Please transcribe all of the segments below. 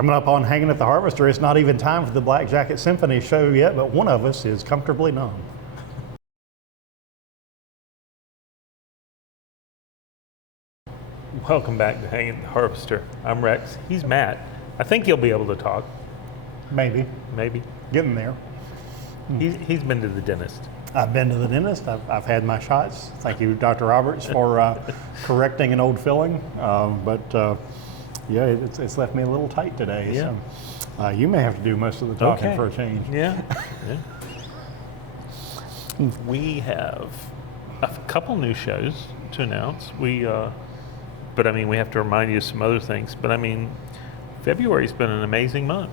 Coming up on Hanging at the Harvester, it's not even time for the Black Jacket Symphony show yet, but one of us is comfortably numb. Welcome back to Hangin' at the Harvester. I'm Rex. He's Matt. I think he'll be able to talk. Maybe. Maybe. Getting there. He's been to the dentist. I've been to the dentist. I've had my shots. Thank you, Dr. Roberts, for correcting an old filling. Yeah, it's left me a little tight today. Yeah. So, you may have to do most of the talking Okay. for a change. Yeah. We have a couple new shows to announce. But I mean, we have to remind you of some other things. But I mean, February's been an amazing month.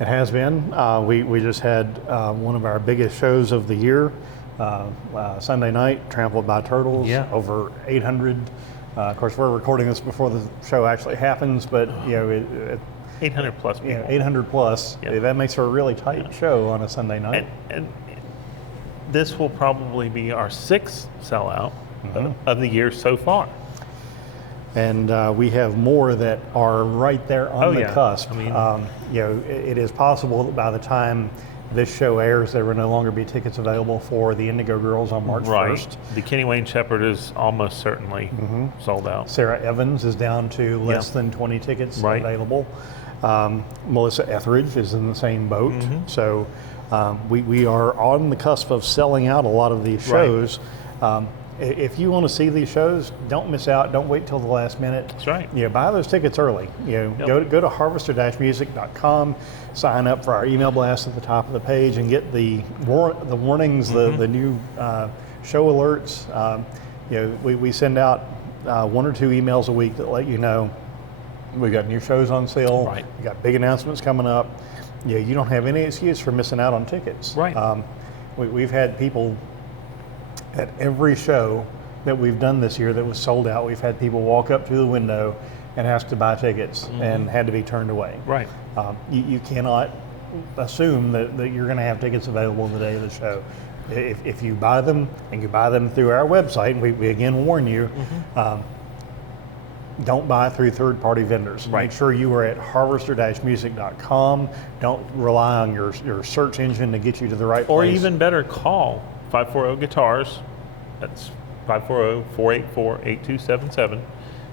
It has been. We just had one of our biggest shows of the year, Sunday night, Trampled by Turtles. Yeah. Over 800. Of course, we're recording this before the show actually happens, but 800 plus people. 800 plus. Yeah. That makes for a really tight show on a Sunday night. And this will probably be our sixth sellout of the year so far. And we have more that are right there on the cusp. I mean, it is possible that by the time this show airs, there will no longer be tickets available for the Indigo Girls on March 1st. The Kenny Wayne Shepherd is almost certainly sold out. Sarah Evans is down to less than 20 tickets available. Melissa Etheridge is in the same boat. So we are on the cusp of selling out a lot of these shows. If you want to see these shows, don't miss out. Don't wait till the last minute. That's right. Buy those tickets early. Go to harvester-music.com, sign up for our email blast at the top of the page, and get the warnings, the new show alerts. We send out 1 or 2 emails a week that let you know we got new shows on sale. Right. We got big announcements coming up. You don't have any excuse for missing out on tickets. Right. We've had people at every show that we've done this year that was sold out. We've had people walk up to the window and ask to buy tickets and had to be turned away. Right. You cannot assume that you're going to have tickets available the day of the show. If you buy them, and you buy them through our website, we again warn you, don't buy through third-party vendors. Right. Make sure you are at harvester-music.com. Don't rely on your search engine to get you to the right Or place. even better, call 540-GUITARS. That's 540-484-8277.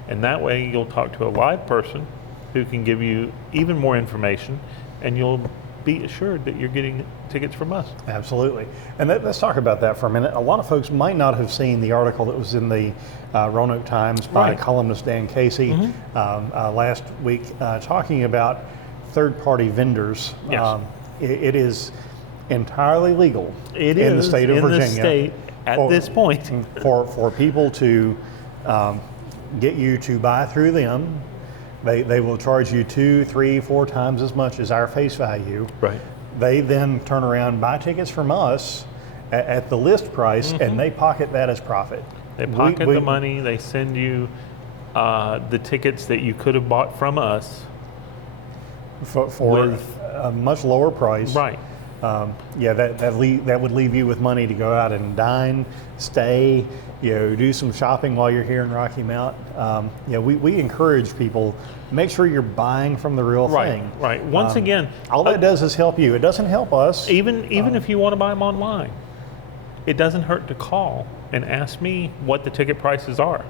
And that way you'll talk to a live person who can give you even more information, and you'll be assured that you're getting tickets from us. Absolutely. And let's talk about that for a minute. A lot of folks might not have seen the article that was in the Roanoke Times by columnist Dan Casey last week talking about third-party vendors. Yes. It is entirely legal It in is the state of Virginia. In the state at this point. For people to get you to buy through them. They will charge you 2, 3, 4 times as much as our face value. Right. They then turn around, buy tickets from us at the list price, and they pocket that as profit. They pocket the money. They send you the tickets that you could have bought from us for a much lower price. Right. That would leave you with money to go out and dine, stay, do some shopping while you're here in Rocky Mount. We encourage people, make sure you're buying from the real thing. Right. Once again, all that does is help you. It doesn't help us. Even if you want to buy them online, it doesn't hurt to call and ask me what the ticket prices are,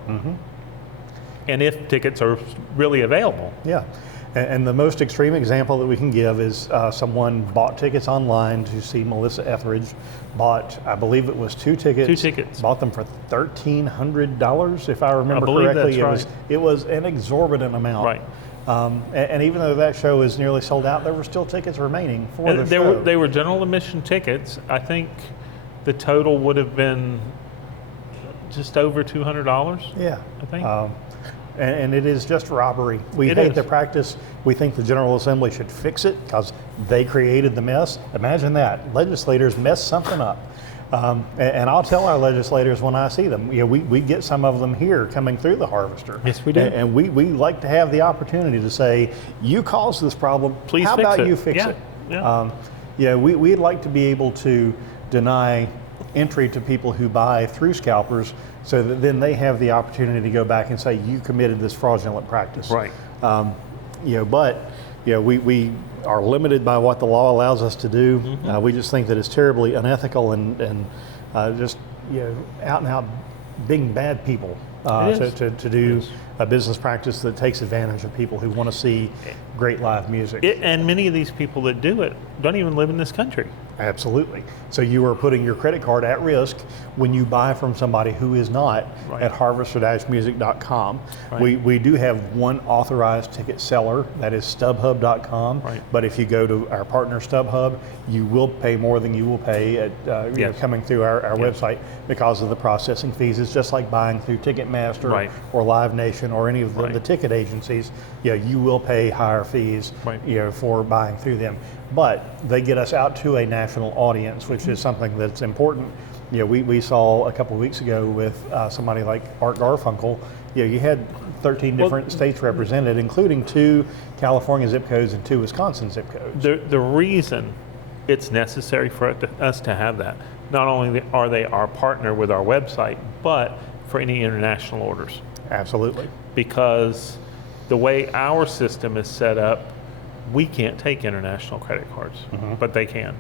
and if tickets are really available. Yeah. And the most extreme example that we can give is someone bought tickets online to see Melissa Etheridge, bought, I believe it was 2 tickets. 2 tickets. Bought them for $1,300, if I remember correctly. It was an exorbitant amount. Right. And even though that show is nearly sold out, there were still tickets remaining for the show. They were general admission tickets. I think the total would have been just over $200. Yeah. I think. And it is just robbery. We hate the practice. We think the General Assembly should fix it because they created the mess. Imagine that. Legislators mess something up. And I'll tell our legislators when I see them, we get some of them here coming through the Harvester. Yes, we do. And we like to have the opportunity to say, you caused this problem. Please How fix about it. you fix it? Yeah. We'd like to be able to deny entry to people who buy through scalpers so that then they have the opportunity to go back and say, you committed this fraudulent practice. Right. But we are limited by what the law allows us to do. We just think that it's terribly unethical and just out and out being bad people to do a business practice that takes advantage of people who want to see great live music. And many of these people that do it don't even live in this country. Absolutely. So you are putting your credit card at risk when you buy from somebody who is not at harvester-music.com. Right. We do have one authorized ticket seller, that is StubHub.com. Right. But if you go to our partner StubHub, you will pay more than you will pay at coming through our website because of the processing fees. It's just like buying through Ticketmaster or Live Nation or any of the ticket agencies. You will pay higher fees for buying through them. But they get us out to a national audience, which is something that's important. We saw a couple of weeks ago with somebody like Art Garfunkel. You had 13 different states represented, including 2 California zip codes and 2 Wisconsin zip codes. The reason it's necessary for us to have that, not only are they our partner with our website, but for any international orders. Absolutely. Because the way our system is set up, we can't take international credit cards, but they can.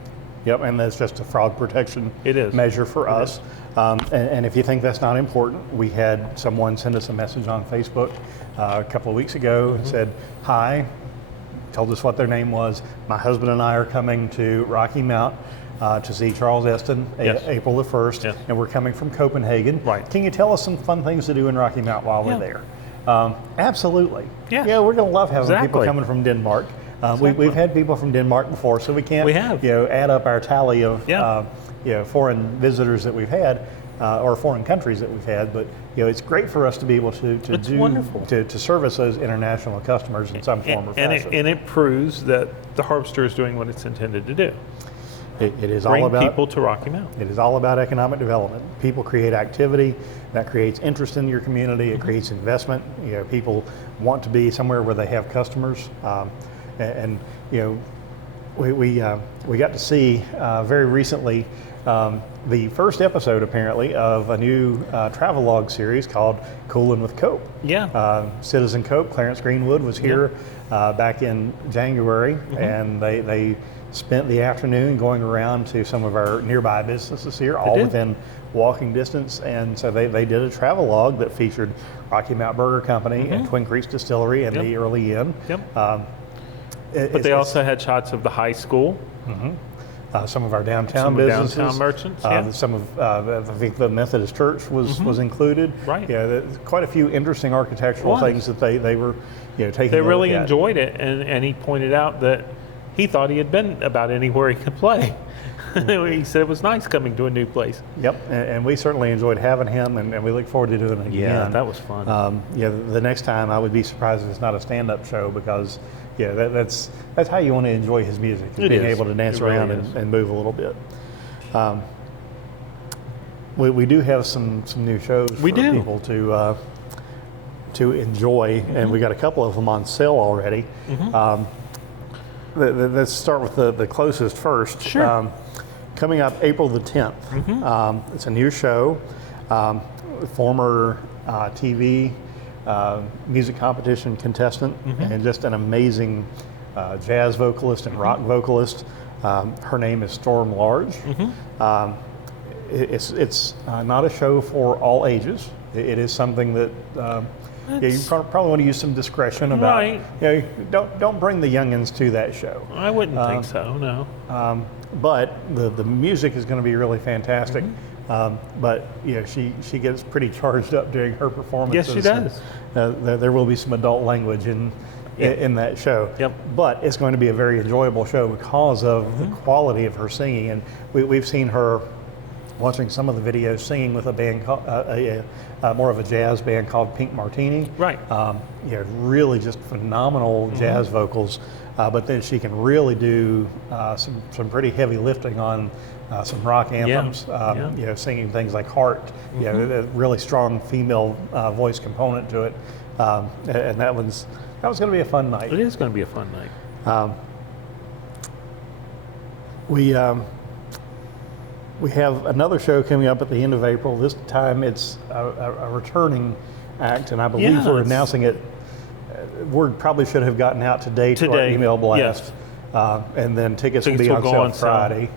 Yep, and that's just a fraud protection measure for us. And if you think that's not important, we had someone send us a message on Facebook a couple of weeks ago and said, "Hi," told us what their name was. "My husband and I are coming to Rocky Mount to see Charles Esten April the 1st, and we're coming from Copenhagen. Can you tell us some fun things to do in Rocky Mount while we're there?" Absolutely. Yeah, we're going to love having people coming from Denmark. We've had people from Denmark before, so we can't add up our tally of foreign visitors that we've had or foreign countries that we've had. But it's great for us to be able to service those international customers in some form or fashion. And it proves that the Harvester is doing what it's intended to do. It is Bring all about people to Rocky Mount. It is all about economic development. People create activity that creates interest in your community. It creates investment. People want to be somewhere where they have customers. And we got to see very recently the first episode apparently of a new travelogue series called Coolin' with Cope. Citizen Cope, Clarence Greenwood, was here back in January, and they spent the afternoon going around to some of our nearby businesses here, all within walking distance. And so they did a travelogue that featured Rocky Mount Burger Company and Twin Creeks Distillery and the Early Inn. But they also had shots of the high school. Some of our downtown businesses. Downtown merchants, some of, I think the Methodist Church was included. There's quite a few interesting architectural things that they were taking They a look really at. enjoyed it, and he pointed out that he thought he had been about anywhere he could play. He said it was nice coming to a new place. Yep, and we certainly enjoyed having him, and we look forward to doing it again. Yeah, that was fun. The next time I would be surprised if it's not a stand-up show, because that's how you want to enjoy his music, being able to dance around and move a little bit. We do have some new shows for people to enjoy, and we got a couple of them on sale already. Let's start with the closest first. Sure. Coming up April the 10th. It's a new show. Former TV music competition contestant and just an amazing jazz vocalist and rock vocalist. Her name is Storm Large. It's not a show for all ages. It is something that you probably want to use some discretion about. Don't bring the youngins to that show. I wouldn't think so, no. But the music is going to be really fantastic. But she gets pretty charged up during her performances. Yes, she does. There will be some adult language in that show. Yep. But it's going to be a very enjoyable show because of the quality of her singing. And we've seen her watching some of the videos singing with a band called, more of a jazz band called Pink Martini. Really just phenomenal jazz vocals. But then she can really do some pretty heavy lifting on some rock anthems. Singing things like Heart. A really strong female voice component to it. And that was going to be a fun night. It is going to be a fun night. We have another show coming up at the end of April. This time it's a returning act, and I believe we're announcing it word probably should have gotten out today to our Today, email blast. yes. And then tickets will Tickets be will on go sale on sale. Friday.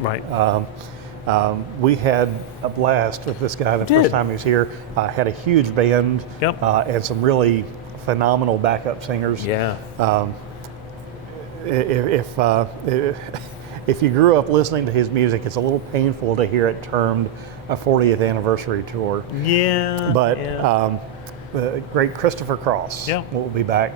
Right. We had a blast with this guy the Did. first time he was here. Had a huge band. Yep. And some really phenomenal backup singers. Yeah. If you grew up listening to his music, it's a little painful to hear it termed a 40th anniversary tour. Yeah. But yeah. the great Christopher Cross Yeah. will be back.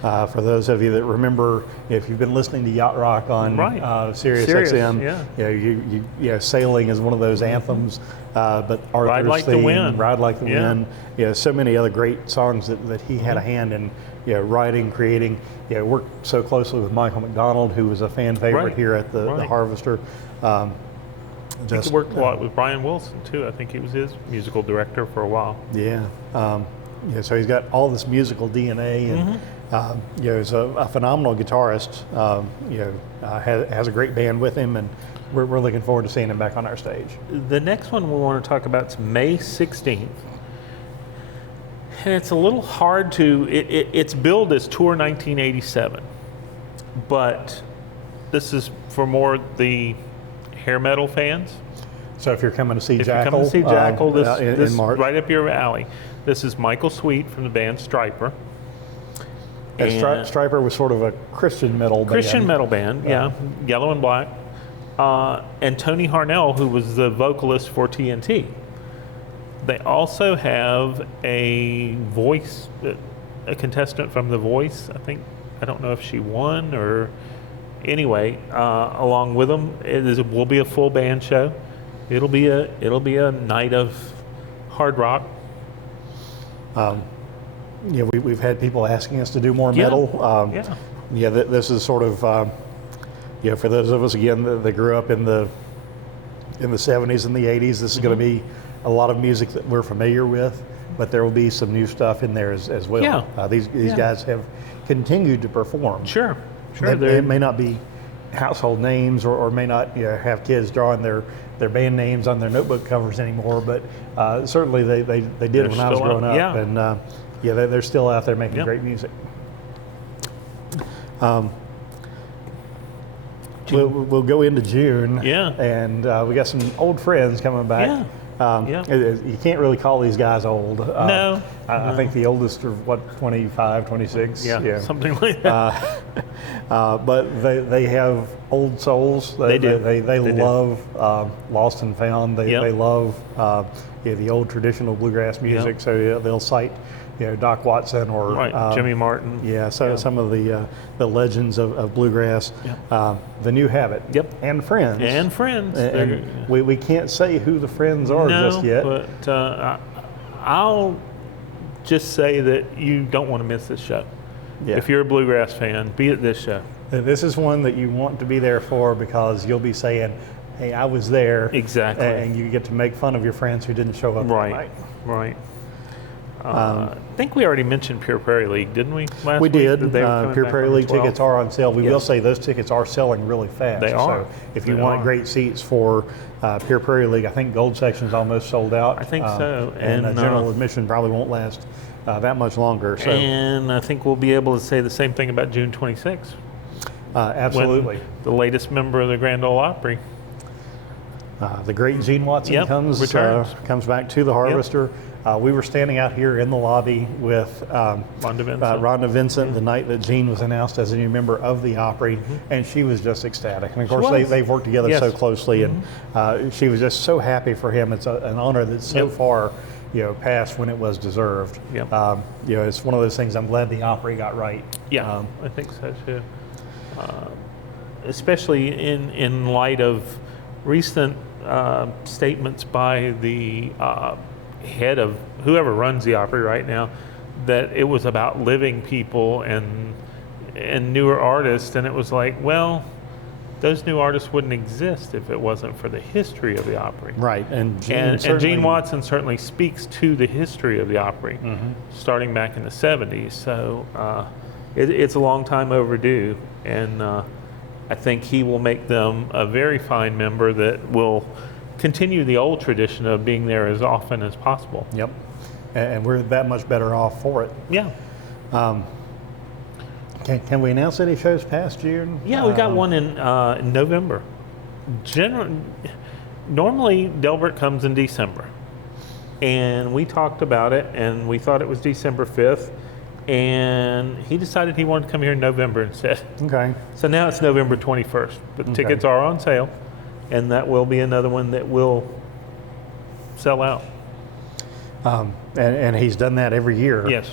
For those of you that remember, if you've been listening to Yacht Rock on Sirius XM, yeah. you know, sailing is one of those anthems. But Arthur's Ride Like the theme, Wind. Ride Like the Yeah. Wind, so many other great songs that he had a hand in, writing, creating. Worked so closely with Michael McDonald, who was a fan favorite Right. here at the Right. Harvester. I think he worked a lot with Brian Wilson too. I think he was his musical director for a while. Yeah. So he's got all this musical DNA, and he's a phenomenal guitarist. Has a great band with him, and we're looking forward to seeing him back on our stage. The next one we want to talk about is May 16th. And it's a little hard to, it's billed as Tour 1987, but this is for more the hair metal fans. So if you're coming to see If Jackal, you're coming to see Jackal, this in March, right up your alley. This is Michael Sweet from the band Striper. And And- Striper was sort of a Christian metal band. Metal band, yeah, yellow and black. And Tony Harnell, who was the vocalist for TNT. They also have a voice, a contestant from The Voice. I don't know if she won or anyway. Along with them, it will be a full band show. It'll be a night of hard rock. We've had people asking us to do more Yeah. metal. Yeah. This is sort of for those of us again that grew up in the 70s and the 80s. This is going to be a lot of music that we're familiar with, but there will be some new stuff in there as well. Yeah. These guys have continued to perform. Sure. They may not be household names or may not have kids drawing their band names on their notebook covers anymore, but certainly they did They're when I was still growing out, up, yeah. and they're still out there making Yep. great music. We'll go into June, Yeah. and we got some old friends coming back. Yeah. Yeah. You can't really call these guys old. No. I think the oldest are 25, 26. Yeah, something like that. But they have old souls. They do. They do. love Lost and Found. They Yep. love the old traditional bluegrass music. Yep. So they'll cite Doc Watson or Right, Jimmy Martin. Some of the legends of bluegrass. Yep. The New Habit. Yep. And Friends. And Friends. And we can't say who the friends are just yet. But I'll just say that you don't want to miss this show. Yeah. If you're a bluegrass fan, be at this show. This is one that you want to be there for because you'll be saying, hey, I was there. Exactly. And you get to make fun of your friends who didn't show up that night. Right. I think we already mentioned Pure Prairie League, didn't we? Last We week, did. that they were coming Pure back Prairie on the League tickets 12th? are on sale. We Yes. will say those tickets are selling really fast. They are. So if you They want are. great seats for Pure Prairie League, I think Gold Section's almost sold out. I think so. And And, general admission probably won't last that much longer. So And I think we'll be able to say the same thing about June 26th. absolutely. When the latest member of the Grand Ole Opry. The great Gene Watson Yep, comes back to the Harvester. We were standing out here in the lobby with Rhonda Vincent. Rhonda Vincent the night that Gene was announced as a new member of the Opry, and she was just ecstatic. And of course, was. they've worked together Yes. so closely, and she was just so happy for him. It's an honor that's so Yep. far, past when it was deserved. Yep. It's one of those things I'm glad the Opry got right. Yeah, I think so too. Especially in light of recent statements by the head of whoever runs the Opry right now, that it was about living people and newer artists, and it was like, well, those new artists wouldn't exist if it wasn't for the history of the Opry. Right, and And Gene Watson certainly speaks to the history of the Opry, starting back in the 70s. So it's a long time overdue, and I think he will make them a very fine member that will continue the old tradition of being there as often as possible. Yep, and we're that much better off for it. Yeah. Can we announce any shows past June? Yeah, we got one in November. Normally, Delbert comes in December. And we talked about it, and we thought it was December 5th. And he decided he wanted to come here in November instead. Okay. So now it's November 21st. But tickets are on sale. And that will be another one that will sell out. And he's done that every year. Yes.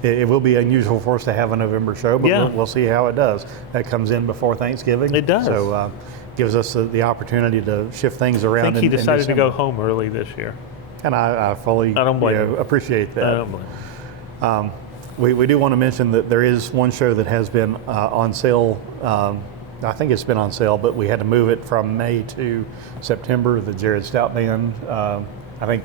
It will be unusual for us to have a November show, but we'll see how it does. That comes in before Thanksgiving. It does. So gives us the opportunity to shift things around. I think he decided to go home early this year. And I fully don't blame him. Appreciate that. I don't blame him. We do want to mention that there is one show that has been on sale. I think it's been on sale, but we had to move it from May to September. The Jared Stout Band. I think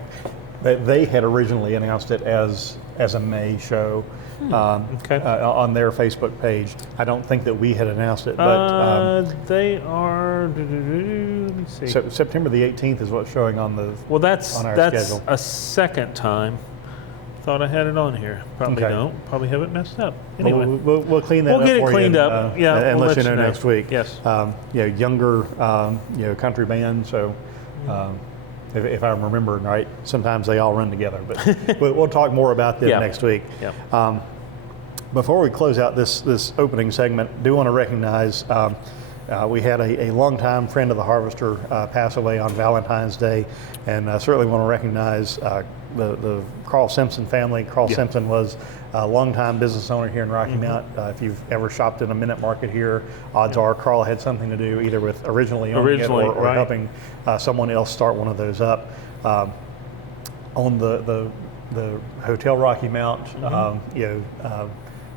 they had originally announced it as a May show on their Facebook page. I don't think that we had announced it, but they are. Let me see. So September the 18th is what's showing on the that's schedule. A second time. Thought I had it on here. Probably don't. Probably have it messed up. Anyway, we'll clean that up. We'll get it for cleaned you up. and we'll let you know next week. Yes. Younger, country band. So. If I'm remembering right, sometimes they all run together, but we'll talk more about them next week. Yeah. Before we close out this opening segment, do want to recognize we had a longtime friend of the Harvester pass away on Valentine's Day, and certainly want to recognize the Carl Simpson family. Carl Simpson was a longtime business owner here in Rocky Mount. If you've ever shopped in a minute market here, odds are Carl had something to do either with originally owning it or helping someone else start one of those up. On the Hotel Rocky Mount,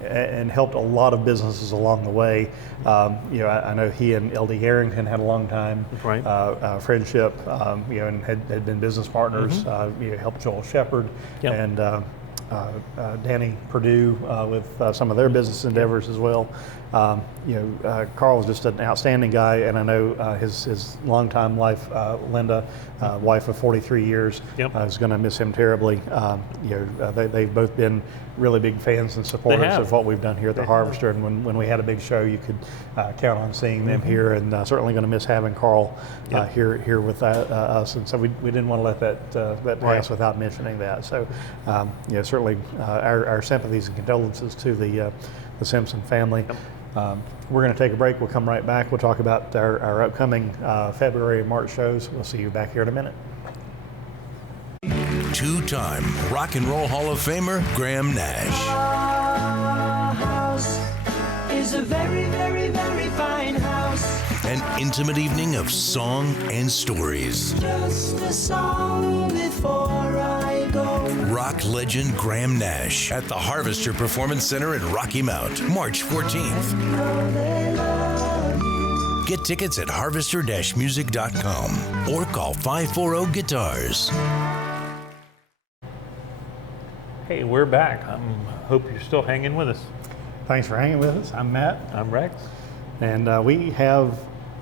and helped a lot of businesses along the way. I know he and L.D. Arrington had a long time friendship, and had been business partners. Helped Joel Shepard and Danny Perdue with some of their business endeavors as well. Carl was just an outstanding guy, and I know his longtime wife, Linda, wife of 43 years, is going to miss him terribly. They've both been really big fans and supporters of what we've done here at the Harvester, and when we had a big show, you could count on seeing them here, and certainly going to miss having Carl here with us, and so we didn't want to let that pass without mentioning that. So certainly our sympathies and condolences to the Simpson family. We're going to take a break. We'll come right back. We'll talk about our upcoming February and March shows. We'll see you back here in a minute. Two-time Rock and Roll Hall of Famer Graham Nash. Our house is a very, very, very fine house. An intimate evening of song and stories. Just a song before I go. Rock legend Graham Nash at the Harvester Performance Center in Rocky Mount, March 14th. Get tickets at harvester-music.com or call 540-GUITARS. Hey, we're back. I hope you're still hanging with us. Thanks for hanging with us. I'm Matt. I'm Rex. And we have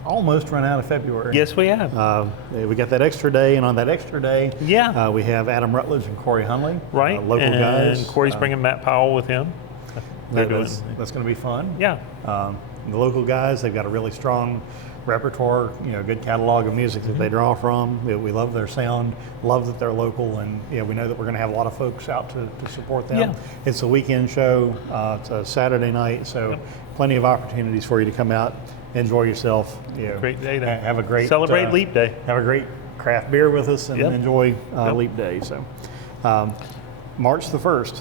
almost run out of February. Yes, we have. We got that extra day, and on that extra day, we have Adam Rutledge and Corey Hunley, local guys. And Corey's bringing Matt Powell with him. That's going to be fun. Yeah. The local guys, they've got a really strong repertoire, good catalog of music that they draw from. We love their sound, love that they're local, and we know that we're going to have a lot of folks out to support them. Yeah. It's a weekend show. It's a Saturday night, so plenty of opportunities for you to come out, enjoy yourself. Great day to have a great celebrate Leap Day. Have a great craft beer with us and enjoy Leap Day. So March the 1st.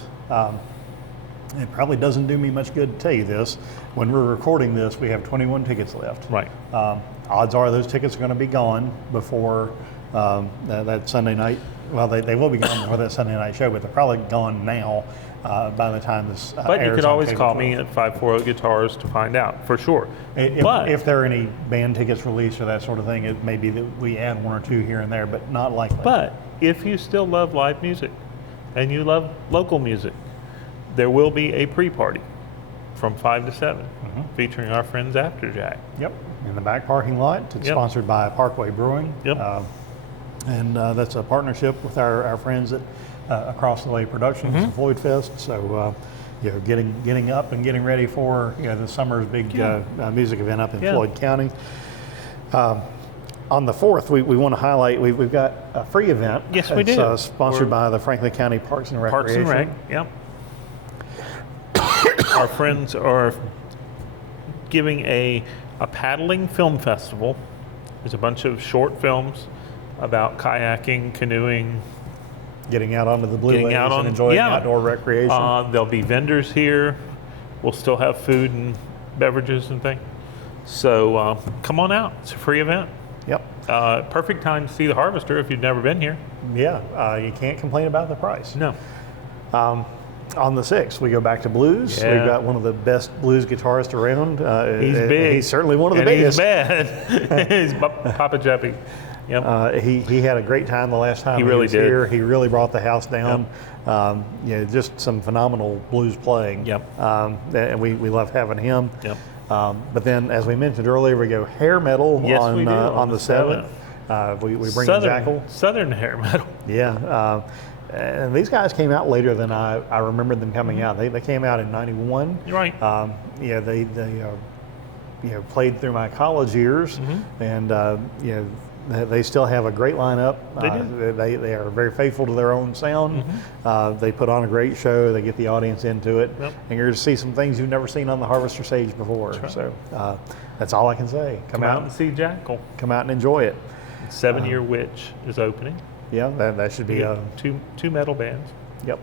It probably doesn't do me much good to tell you this. When we're recording this, we have 21 tickets left. Right. Odds are those tickets are going to be gone before that Sunday night. Well, they will be gone before that Sunday night show, but they're probably gone now by the time this airs. But you could always call 12. me at 540-GUITARS to find out, for sure. If there are any band tickets released or that sort of thing, it may be that we add one or two here and there, but not likely. But if you still love live music and you love local music, there will be a pre-party from 5 to 7 featuring our friends Afterjack. Yep, in the back parking lot. It's sponsored by Parkway Brewing. Yep. And that's a partnership with our friends at Across the Way Productions and Floyd Fest. So getting up and getting ready for the summer's big music event up in Floyd County. On the 4th, we want to highlight we've got a free event. Yes, we do. It's sponsored by the Franklin County Parks and Recreation. Parks and Rec. Yep. Our friends are giving a paddling film festival. There's a bunch of short films about kayaking, canoeing, getting out onto the blue getting lakes out and enjoying outdoor recreation. There'll be vendors here. We'll still have food and beverages and things. So come on out. It's a free event. Yep. Perfect time to see the Harvester if you've never been here. Yeah, you can't complain about the price. No. On the 6th, we go back to blues. Yeah. We've got one of the best blues guitarists around. He's big. He's certainly one of the biggest. He's bad. He's Papa Jeppy. Yep. He had a great time the last time he really was did. here. He really brought the house down. Yep. Just some phenomenal blues playing. Yep. And we love having him. Yep. But then, as we mentioned earlier, we go hair metal on the 7th. We bring Jackal. Southern hair metal. Yeah. And these guys came out later than I remembered them coming out. They came out in '91. Right. They played through my college years, and they still have a great lineup. They do. They are very faithful to their own sound. They put on a great show. They get the audience into it, and you're going to see some things you've never seen on the Harvester stage before. That's right. So that's all I can say. Come out and see Jackal. Come out and enjoy it. 7 Year Witch is opening. Yeah, that should be two metal bands. Yep.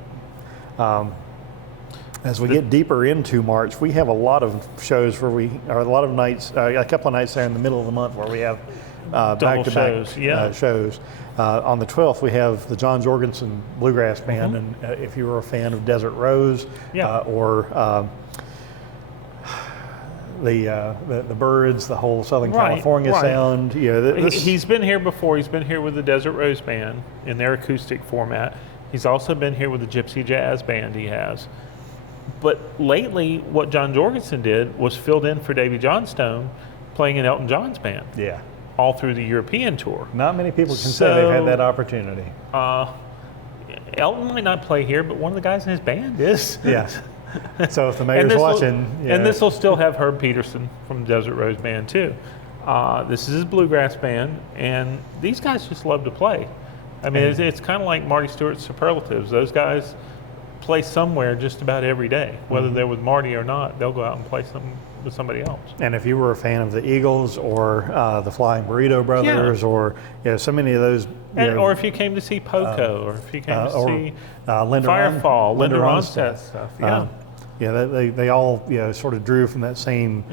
As we get deeper into March, we have a lot of shows a couple of nights there in the middle of the month where we have back-to-back shows. On the 12th, we have the John Jorgensen Bluegrass Band, and if you were a fan of Desert Rose or the Birds, the whole Southern California sound. He's been here before. He's been here with the Desert Rose Band in their acoustic format. He's also been here with the Gypsy Jazz Band he has. But lately, what John Jorgensen did was filled in for Davy Johnstone playing in Elton John's band. Yeah. All through the European tour. Not many people can say they've had that opportunity. Elton might not play here, but one of the guys in his band is. Yeah. So if the mayor's watching, and this will still have Herb Peterson from Desert Rose Band too. This is his bluegrass band, and these guys just love to play. I mean, it's kind of like Marty Stewart's Superlatives. Those guys play somewhere just about every day, whether they're with Marty or not. They'll go out and play with somebody else. And if you were a fan of the Eagles or the Flying Burrito Brothers, or so many of those, or if you came to see Poco, or if you came to see Firefall, Linda Ronstadt stuff, they all sort of drew from that same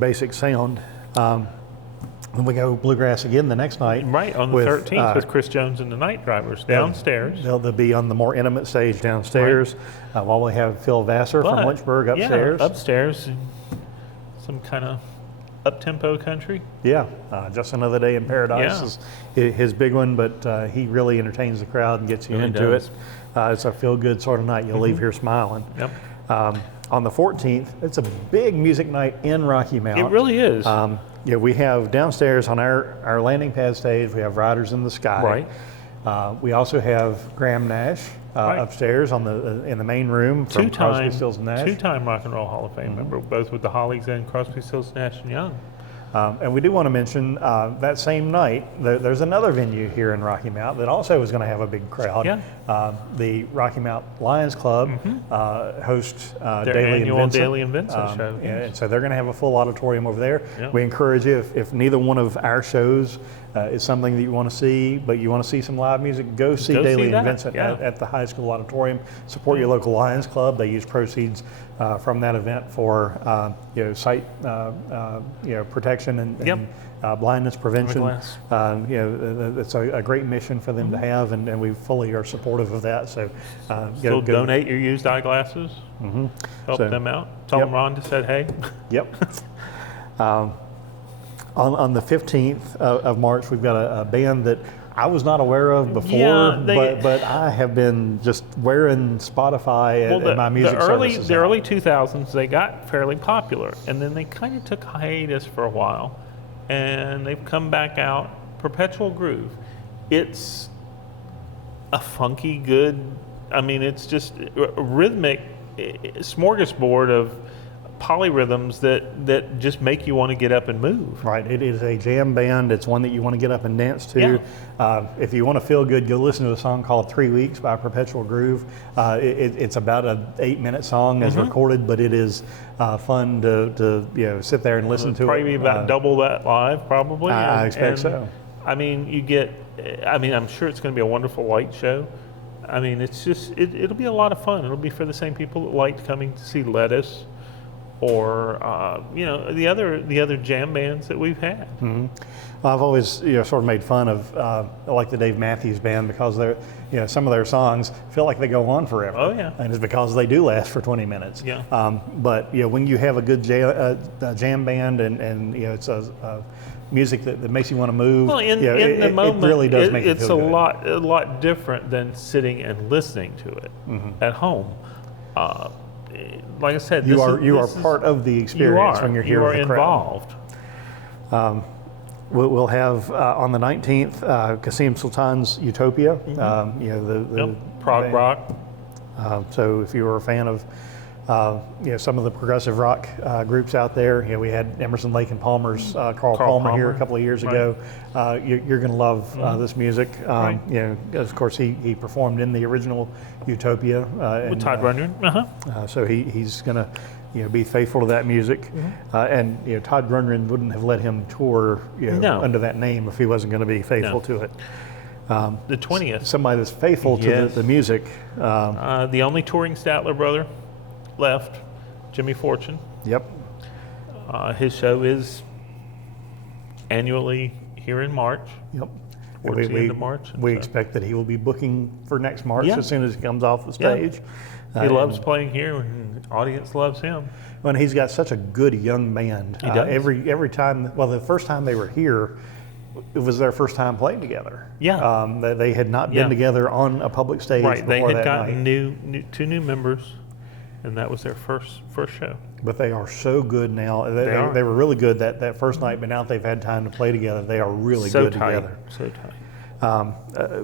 basic sound. Then we go bluegrass again the next night. Right, on the 13th with Chris Jones and the Night Drivers downstairs. They'll be on the more intimate stage downstairs, while we have Phil Vassar from Lynchburg upstairs. Yeah, upstairs. Some kind of up-tempo country. Yeah, Just Another Day in Paradise is his big one, but he really entertains the crowd and gets you into it. It's a feel-good sort of night. You'll leave here smiling. Yep. On the 14th, it's a big music night in Rocky Mount. It really is. We have downstairs on our landing pad stage, we have Riders in the Sky. Right. We also have Graham Nash upstairs in the main room from Crosby, Stills and Nash. Two-time Rock and Roll Hall of Fame member, both with the Hollies and Crosby, Stills, Nash and Young. And we do want to mention that same night, there's another venue here in Rocky Mount that also is going to have a big crowd. Yeah. The Rocky Mount Lions Club hosts their Daily annual and Vincent. Daily and Vincent show. And so they're going to have a full auditorium over there. Yeah. We encourage you, if neither one of our shows is something that you want to see, but you want to see some live music, go see Daily and Vincent at the high school auditorium. Support your local Lions Club. They use proceeds from that event for sight protection and blindness prevention. It's a great mission for them to have, and we fully are supportive of that. So go donate your used eyeglasses. Help them out. Tell them Ron just said hey. Yep. On the 15th of March, we've got a band that I was not aware of before, but I have been just wearing Spotify and my music services. The early 2000s, they got fairly popular, and then they kind of took a hiatus for a while, and they've come back out. Perpetual Groove. It's a funky, good, it's just rhythmic smorgasbord of polyrhythms that just make you want to get up and move. Right, it is a jam band. It's one that you want to get up and dance to. If you want to feel good, go listen to a song called 3 Weeks by Perpetual Groove. It's about an 8-minute song as recorded, but it is fun to sit there and listen to it. Probably about double that live, probably. I expect so. I mean, I'm sure it's going to be a wonderful light show. I mean, it's just, it'll be a lot of fun. It'll be for the same people that liked coming to see Lettuce, or the other jam bands that we've had. I've always sort of made fun of like the Dave Matthews Band, because they're some of their songs feel like they go on forever. Oh yeah, and it's because they do last for 20 minutes. Yeah. But when you have a good jam band and it's a music that makes you want to move, well, in the moment, it really does make you it's feel good. a lot different than sitting and listening to it at home. Like I said, you are part of the experience when you're here with the crowd. Involved. We'll have on the 19th Qasim Sultan's Utopia. The prog band. rock. So if you were a fan of some of the progressive rock groups out there, we had Emerson, Lake and Palmer's Carl Palmer here a couple of years ago. You're going to love this music. Of course, he performed in the original Utopia With Todd Rundgren. so he's going to be faithful to that music. And Todd Rundgren wouldn't have let him tour under that name if he wasn't going to be faithful to it. The 20th. Somebody that's faithful to the music. The only touring Statler brother left, Jimmy Fortune. Yep. His show is annually here in March. Yep. Towards the end of March. We expect that he will be booking for next March as soon as he comes off the stage. He loves playing here, and the audience loves him. Well, and he's got such a good young band. He does. Every time, the first time they were here, it was their first time playing together. Yeah. They had not been together on a public stage Right. They before had that gotten night. two new members, and that was their first show. But they are so good now. They were really good that first night, but now that they've had time to play together, they are really good together. So tight.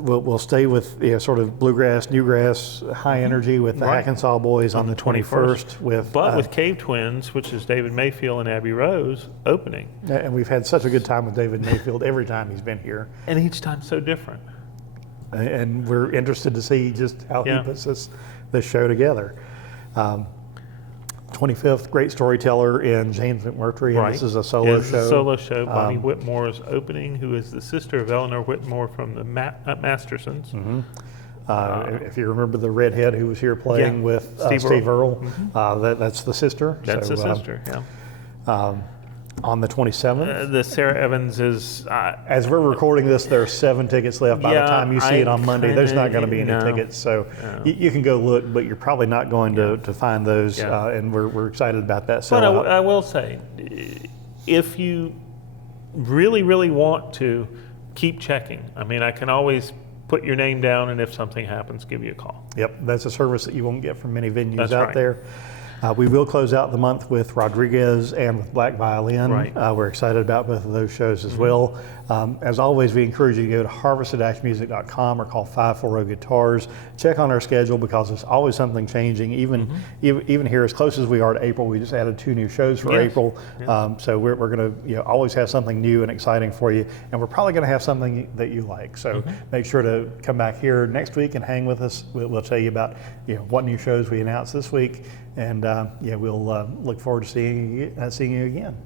We'll stay with sort of bluegrass, newgrass, high energy with the Hackensaw Boys on the 21st. With Cave Twins, which is David Mayfield and Abby Rose, opening. And we've had such a good time with David Mayfield every time he's been here. And each time so different. And we're interested to see just how he puts this show together. 25th, great storyteller in James McMurtry, and this is a solo show. It's a solo show. Bonnie Whitmore is opening, who is the sister of Eleanor Whitmore from the Mastersons. If you remember the redhead who was here playing with Steve Earle, that's the sister. That's the sister, On the 27th. The Sarah Evans is... As we're recording this, there are 7 tickets left. By the time you see it on Monday, there's not going to be any tickets. So you can go look, but you're probably not going to find those. And we're excited about that. But I will say, if you really, really want to, keep checking. I mean, I can always put your name down, and if something happens, give you a call. Yep, that's a service that you won't get from many venues out there. We will close out the month with Rodriguez and with Black Violin. We're excited about both of those shows as well. As always, we encourage you to go to harvester-music.com or call 540-GUITARS. Check on our schedule because there's always something changing. Even here, as close as we are to April, we just added 2 new shows for April. So we're going to always have something new and exciting for you. And we're probably going to have something that you like. So make sure to come back here next week and hang with us. We'll tell you about what new shows we announced this week. And we'll look forward to seeing you again.